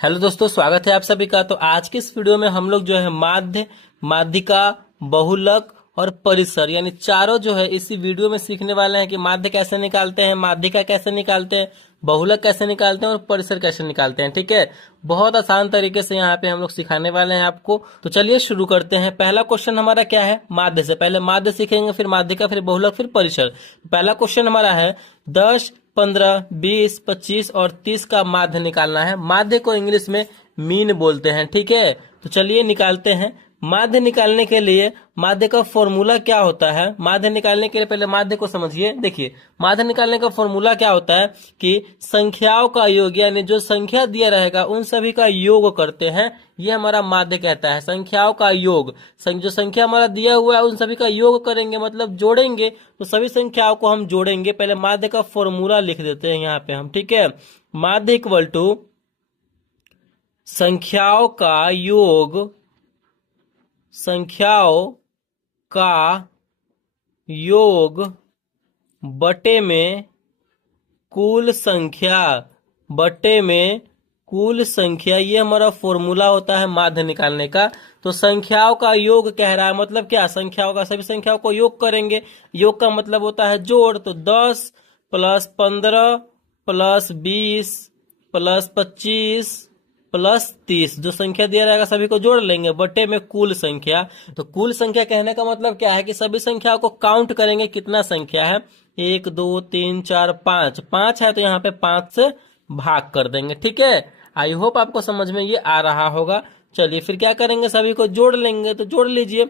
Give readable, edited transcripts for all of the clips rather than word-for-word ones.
Hello दोस्तों, स्वागत है आप सभी का। तो आज की इस वीडियो में हम लोग जो है माध्य, माध्यिका, बहुलक और परिसर यानी चारों जो है इसी वीडियो में सीखने वाले हैं कि माध्य कैसे निकालते हैं, माध्यिका कैसे निकालते हैं, बहुलक कैसे निकालते हैं और परिसर कैसे निकालते हैं। ठीक है, बहुत आसान तरीके से यहाँ पे हम लोग सिखाने वाले हैं आपको। तो चलिए शुरू करते हैं। पहला क्वेश्चन हमारा क्या है, माध्य से। पहले माध्य सीखेंगे, फिर माध्यिका, फिर बहुलक, फिर परिसर। पहला क्वेश्चन हमारा है 10, 15, 20, 25 और 30 का माध्य निकालना है। माध्य को इंग्लिश में मीन बोलते हैं। ठीक है, तो चलिए निकालते हैं। माध्य निकालने के लिए माध्य का फॉर्मूला क्या होता है? माध्य निकालने के लिए पहले माध्य को समझिए। देखिए, माध्य निकालने का फॉर्मूला क्या होता है कि संख्याओं का योग, यानी जो संख्या दिया रहेगा उन सभी का योग करते हैं। ये हमारा माध्य कहता है, संख्याओं का योग। जो संख्या हमारा दिया हुआ है उन सभी का योग करेंगे, मतलब जोड़ेंगे। तो सभी संख्याओं को हम जोड़ेंगे। पहले माध्य का फॉर्मूला लिख देते हैं यहाँ पे हम। ठीक है, माध्य इक्वल टू संख्याओं का योग, संख्याओं का योग बटे में कुल संख्या, बटे में कुल संख्या। ये हमारा फॉर्मूला होता है माध्य निकालने का। तो संख्याओं का योग कह रहा है, मतलब क्या, संख्याओं का, सभी संख्याओं को योग करेंगे। योग का मतलब होता है जोड़। तो 10 प्लस 15 प्लस 20 प्लस 25 प्लस 30, जो संख्या दिया रहेगा सभी को जोड़ लेंगे, बटे में कुल संख्या। तो कुल संख्या कहने का मतलब क्या है कि सभी संख्याओं को काउंट करेंगे, कितना संख्या है, 1 2 3 4 5, 5 है तो यहाँ पे 5 से भाग कर देंगे। ठीक है, आई होप आपको समझ में ये आ रहा होगा। चलिए फिर क्या करेंगे, सभी को जोड़ लेंगे। तो जोड़ लीजिए,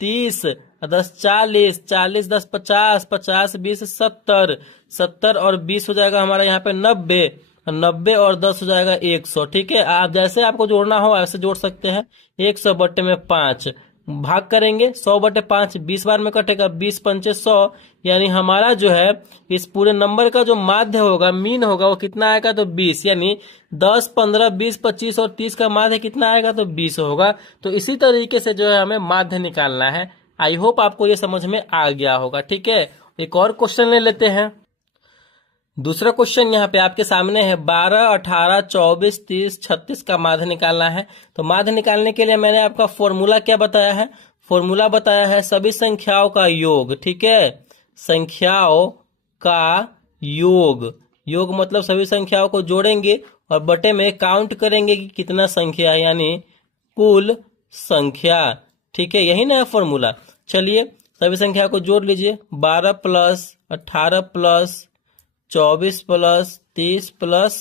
30 10 40, 40 10 50, 50 20 70, 70 और 20 हो जाएगा हमारा यहाँ पे 90, 90 और 10 हो जाएगा 100। ठीक है, आप जैसे आपको जोड़ना हो ऐसे जोड़ सकते हैं। 100 बटे में 5 भाग करेंगे, 100 बटे 5 20 बार में कटेगा, 20 पंचे 100। यानी हमारा जो है इस पूरे नंबर का जो माध्य होगा, मीन होगा, वो कितना आएगा, तो 20। यानी 10 15 20 25 और 30 का माध्य कितना आएगा, तो 20 होगा। तो इसी तरीके से जो है हमें माध्य निकालना है। आई होप आपको ये समझ में आ गया होगा। ठीक है, एक और क्वेश्चन ले लेते हैं। दूसरा क्वेश्चन यहाँ पे आपके सामने है, 12 18 24 30 36 का माध्य निकालना है। तो माध्य निकालने के लिए मैंने आपका फॉर्मूला क्या बताया है, फॉर्मूला बताया है सभी संख्याओं का योग। ठीक है, संख्याओं का योग, योग मतलब सभी संख्याओं को जोड़ेंगे और बटे में काउंट करेंगे कि कितना संख्या है, यानी कुल संख्या। ठीक है, यही ना है फॉर्मूला। चलिए सभी संख्या को जोड़ लीजिए, 12 प्लस 18 प्लस 24 प्लस 30 प्लस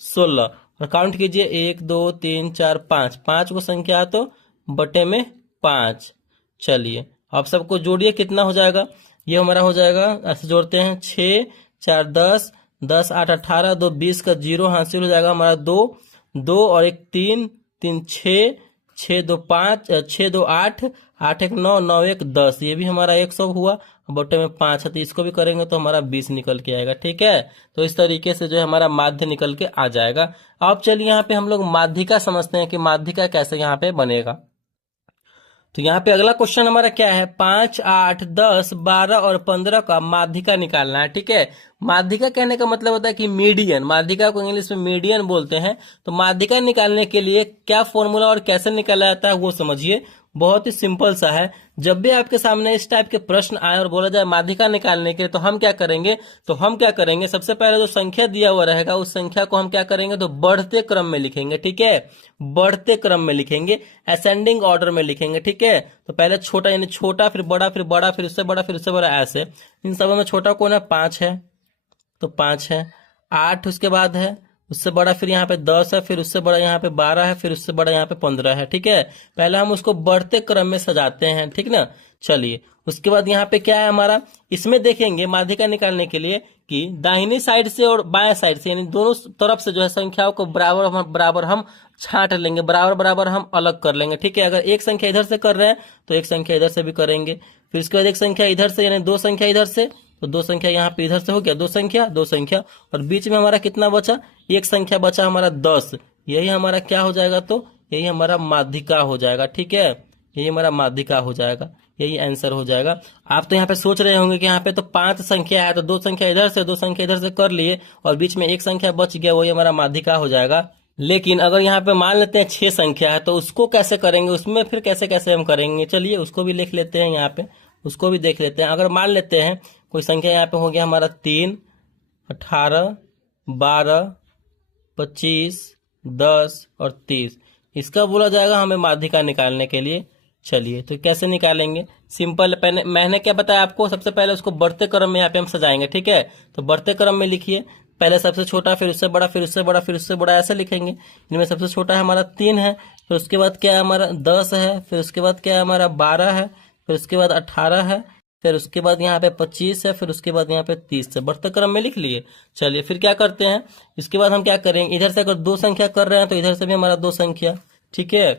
16 और काउंट कीजिए, 1 2 3 4 5, 5 को संख्या तो बटे में 5। चलिए अब सबको जोड़िए, कितना हो जाएगा, ये हमारा हो जाएगा, ऐसे जोड़ते हैं, 6 4 10, 10 8 18, 2 20 का 0 हासिल हो जाएगा हमारा, 2 2 और 1 3, 3 6, 6 2 5, 6 2 8, 8 1 9, 9 1 10, ये भी हमारा 100 हुआ। बटे में 5 है तो इसको भी करेंगे तो हमारा 20 निकल के आएगा। ठीक है, तो इस तरीके से जो है हमारा माध्य निकल के आ जाएगा। अब चलिए यहाँ पे हम लोग माध्यिका समझते हैं कि माध्यिका कैसे यहाँ पे बनेगा। तो यहाँ पे अगला क्वेश्चन हमारा क्या है, 5 8 10 12 और 15 का माध्यिका निकालना है। ठीक है, माध्यिका कहने का मतलब होता है कि मीडियन, माध्यिका को इंग्लिश में मीडियन बोलते हैं। तो माध्यिका निकालने के लिए क्या फॉर्मूला और कैसे निकाला जाता है वो समझिए, बहुत ही सिंपल सा है। जब भी आपके सामने इस टाइप के प्रश्न आए और बोला जाए माध्यिका निकालने के, तो हम क्या करेंगे, सबसे पहले जो संख्या दिया हुआ रहेगा उस संख्या को हम क्या करेंगे, तो बढ़ते क्रम में लिखेंगे। ठीक है, बढ़ते क्रम में लिखेंगे, असेंडिंग ऑर्डर में लिखेंगे। ठीक है, तो पहले छोटा यानी छोटा, फिर बड़ा, फिर बड़ा, फिर उससे बड़ा, फिर उससे बड़ा, ऐसे। इन सबों में छोटा कौन है, 5 है, तो 5 है। 8 उसके बाद है, उससे बड़ा फिर यहाँ पे 10 है, फिर उससे बड़ा यहाँ पे 12 है, फिर उससे बड़ा यहाँ पे 15 है। ठीक है, पहले हम उसको बढ़ते क्रम में सजाते हैं। ठीक ना, चलिए उसके बाद यहाँ पे क्या है हमारा, इसमें देखेंगे माध्यिका निकालने के लिए कि दाहिनी साइड से और बाएं साइड से, यानी दोनों तरफ से जो है संख्याओं को बराबर बराबर हम छांट लेंगे, बराबर बराबर हम अलग कर लेंगे। ठीक है, अगर एक संख्या इधर से कर रहे हैं तो एक संख्या इधर से भी करेंगे, फिर उसके बाद एक संख्या इधर से, यानी 2 संख्या इधर से, तो 2 संख्या यहाँ पे इधर से हो गया, 2 संख्या 2 संख्या, और बीच में हमारा कितना बचा, एक संख्या बचा हमारा 10। यही हमारा क्या हो जाएगा, तो यही हमारा माध्यिका हो जाएगा। ठीक है, यही हमारा माध्यिका हो जाएगा, यही आंसर हो जाएगा। आप तो यहाँ पे सोच रहे होंगे कि यहाँ पे तो 5 संख्या है, तो 2 संख्या इधर से 2 संख्या इधर से कर लिए और बीच में एक संख्या बच गया, वही हमारा माध्यिका हो जाएगा। लेकिन अगर यहाँ पे मान लेते हैं 6 संख्या है तो उसको कैसे करेंगे, उसमें फिर कैसे कैसे हम करेंगे, चलिए उसको भी लिख लेते हैं यहाँ पे, उसको भी देख लेते हैं। अगर मान लेते हैं कोई संख्या यहाँ पे हो गया हमारा 3, 18, 12, 25, 10 और 30, इसका बोला जाएगा हमें माध्यिका निकालने के लिए। चलिए तो कैसे निकालेंगे, सिंपल। पहले मैंने क्या बताया आपको, सबसे पहले उसको बढ़ते क्रम में यहाँ पे हम सजाएंगे, ठीक है। तो बढ़ते क्रम में लिखिए, पहले सबसे छोटा, फिर उससे बड़ा, फिर उससे बड़ा, फिर उससे बड़ा, ऐसे लिखेंगे। इनमें सबसे छोटा है हमारा 3 है, फिर उसके बाद क्या है हमारा 10 है, फिर उसके बाद क्या है हमारा 12 है, फिर उसके बाद 18 है, फिर उसके बाद यहाँ पे 25 है, फिर उसके बाद यहाँ पे 30 है। बढ़ते क्रम में लिख लिए। चलिए फिर क्या करते हैं, इसके बाद हम क्या करेंगे, इधर से अगर 2 संख्या कर रहे हैं तो इधर से भी हमारा 2 संख्या, ठीक है।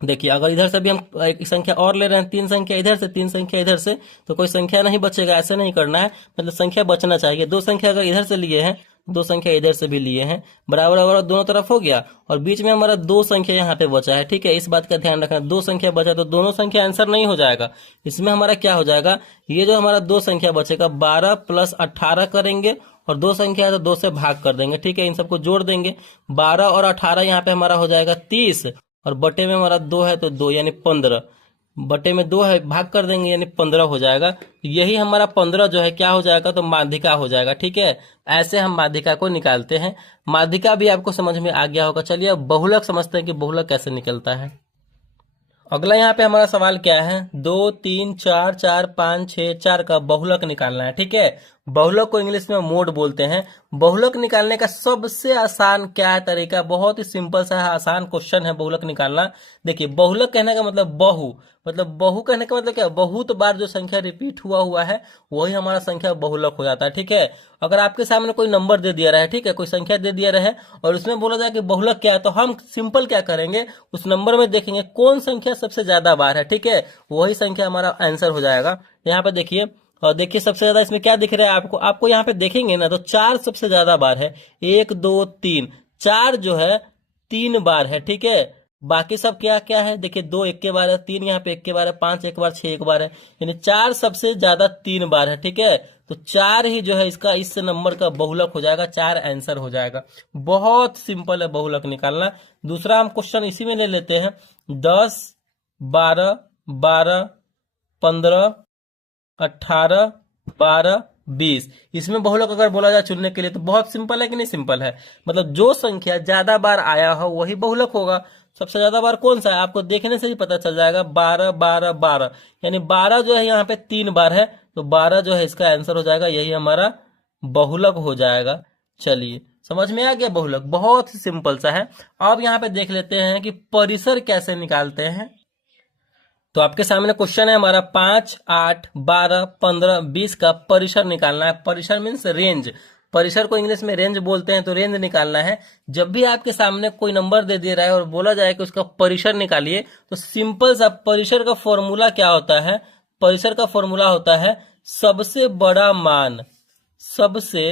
देखिए अगर इधर से भी हम एक संख्या और ले रहे हैं, 3 संख्या इधर से, 3 संख्या इधर से, तो कोई संख्या नहीं बचेगा, ऐसे नहीं करना है, मतलब संख्या बचना चाहिए। 2 संख्या अगर इधर से लिए हैं, 2 संख्या इधर से भी लिए हैं, बराबर बराबर दोनों तरफ हो गया, और बीच में हमारा 2 संख्या यहाँ पे बचा है, ठीक है। इस बात का ध्यान रखना, 2 संख्या बचा तो दोनों संख्या आंसर नहीं हो जाएगा। इसमें हमारा क्या हो जाएगा, ये जो हमारा 2 संख्या बचेगा 12 + 18 करेंगे, और 2 संख्या है तो 2 से भाग कर देंगे, ठीक है। इन सबको जोड़ देंगे, 12 और 18 यहाँ पे हमारा हो जाएगा 30, और बटे में हमारा 2 है तो 2 यानी 15, बटे में 2 है, भाग कर देंगे यानी 15 हो जाएगा। यही हमारा 15 जो है क्या हो जाएगा, तो माध्यिका हो जाएगा, ठीक है। ऐसे हम माध्यिका को निकालते हैं। माध्यिका भी आपको समझ में आ गया होगा। चलिए अब बहुलक समझते हैं कि बहुलक कैसे निकलता है। अगला यहाँ पे हमारा सवाल क्या है, 2, 3, 4, 4, 5, 6, 4 का बहुलक निकालना है, ठीक है। बहुलक को इंग्लिश में मोड बोलते हैं। बहुलक निकालने का सबसे आसान क्या है तरीका, बहुत ही सिंपल सा है, आसान क्वेश्चन है बहुलक निकालना। देखिए बहुलक कहने का मतलब बहु, मतलब बहु कहने का मतलब क्या, बहुत बार जो संख्या रिपीट हुआ हुआ है वही हमारा संख्या बहुलक हो जाता है, ठीक है। अगर आपके सामने कोई नंबर दे दिया रहे, ठीक है, कोई संख्या दे दिया रहे और उसमें बोला जाए कि बहुलक क्या है, तो हम सिंपल क्या करेंगे, उस नंबर में देखेंगे कौन संख्या सबसे ज्यादा बार है, ठीक है, वही संख्या हमारा आंसर हो जाएगा। यहाँ पे देखिए, और देखिए सबसे ज्यादा इसमें क्या दिख रहा है आपको, आपको यहाँ पे देखेंगे ना तो 4 सबसे ज्यादा बार है, 1, 2, 3, 4 जो है 3 बार है, ठीक है। बाकी सब क्या क्या है, देखिए 2 1 के बार है, 3 यहाँ पे 1 के बार है, 5 1 बार, 6 1 बार है, यानी 4 सबसे ज्यादा 3 बार है, ठीक है। तो 4 ही जो है इसका, इस नंबर का बहुलक हो जाएगा, 4 आंसर हो जाएगा। बहुत सिंपल है बहुलक निकालना। दूसरा हम क्वेश्चन इसी में ले लेते हैं, 10, 12, 12, 15, 18, 12, 20, इसमें बहुलक अगर बोला जाए चुनने के लिए तो बहुत सिंपल है कि नहीं, सिंपल है। मतलब जो संख्या ज्यादा बार आया हो वही बहुलक होगा। सबसे ज्यादा बार कौन सा है आपको देखने से ही पता चल जाएगा, 12, 12, 12, यानी 12 जो है यहाँ पे 3 बार है, तो 12 जो है इसका आंसर हो जाएगा, यही हमारा बहुलक हो जाएगा। चलिए समझ में आ गया, बहुलक बहुत ही सिंपल सा है। अब यहाँ पे देख लेते हैं कि परिसर कैसे निकालते हैं। तो आपके सामने क्वेश्चन है हमारा, 5, 8, 12, 15, 20 का परिसर निकालना है। परिसर मीन्स रेंज, परिसर को इंग्लिश में रेंज बोलते हैं, तो रेंज निकालना है। जब भी आपके सामने कोई नंबर दे दिया रहा है और बोला जाए कि उसका परिसर निकालिए, तो सिंपल सा परिसर का फॉर्मूला क्या होता है, परिसर का फॉर्मूला होता है सबसे बड़ा मान, सबसे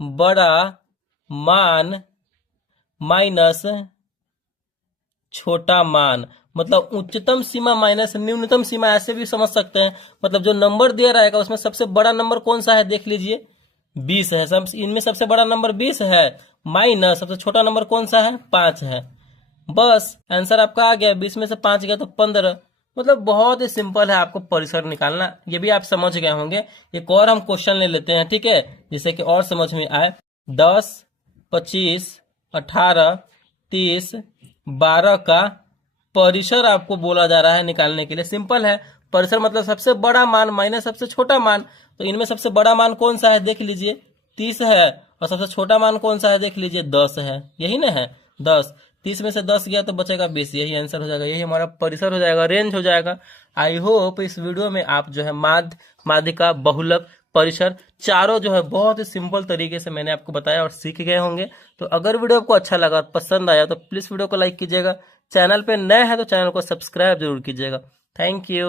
बड़ा मान माइनस छोटा मान, मतलब उच्चतम सीमा माइनस न्यूनतम सीमा, ऐसे भी समझ सकते हैं। मतलब जो नंबर दिया रहेगा उसमें सबसे बड़ा नंबर कौन सा है, देख लीजिए 20 है, सब इनमें सबसे बड़ा नंबर 20 है, माइनस सबसे छोटा नंबर कौन सा है, 5 है। बस आंसर आपका आ गया, 20 में से 5 गया तो 15। मतलब बहुत ही सिंपल है आपको परिसर निकालना, ये भी आप समझ गए होंगे। एक और हम क्वेश्चन ले लेते हैं, ठीक है, जिससे कि और समझ में आए। 10, 25, 18, 30, 12 का परिसर आपको बोला जा रहा है निकालने के लिए। सिंपल है, परिसर मतलब सबसे बड़ा मान माइनस सबसे छोटा मान, तो इनमें सबसे बड़ा मान कौन सा है देख लीजिए, 30 है, और सबसे छोटा मान कौन सा है देख लीजिए, 10 है, यही ना है 10। 30 में से 10 गया तो बचेगा 20, यही आंसर हो जाएगा, यही हमारा परिसर हो जाएगा, रेंज हो जाएगा। आई होप इस वीडियो में आप जो है माध्यिका, बहुलक, परिसर चारों जो है बहुत ही सिंपल तरीके से मैंने आपको बताया और सीख गए होंगे। तो अगर वीडियो आपको अच्छा लगा, पसंद आया, तो प्लीज वीडियो को लाइक कीजिएगा। चैनल पे नए हैं तो चैनल को सब्सक्राइब जरूर कीजिएगा। Thank you.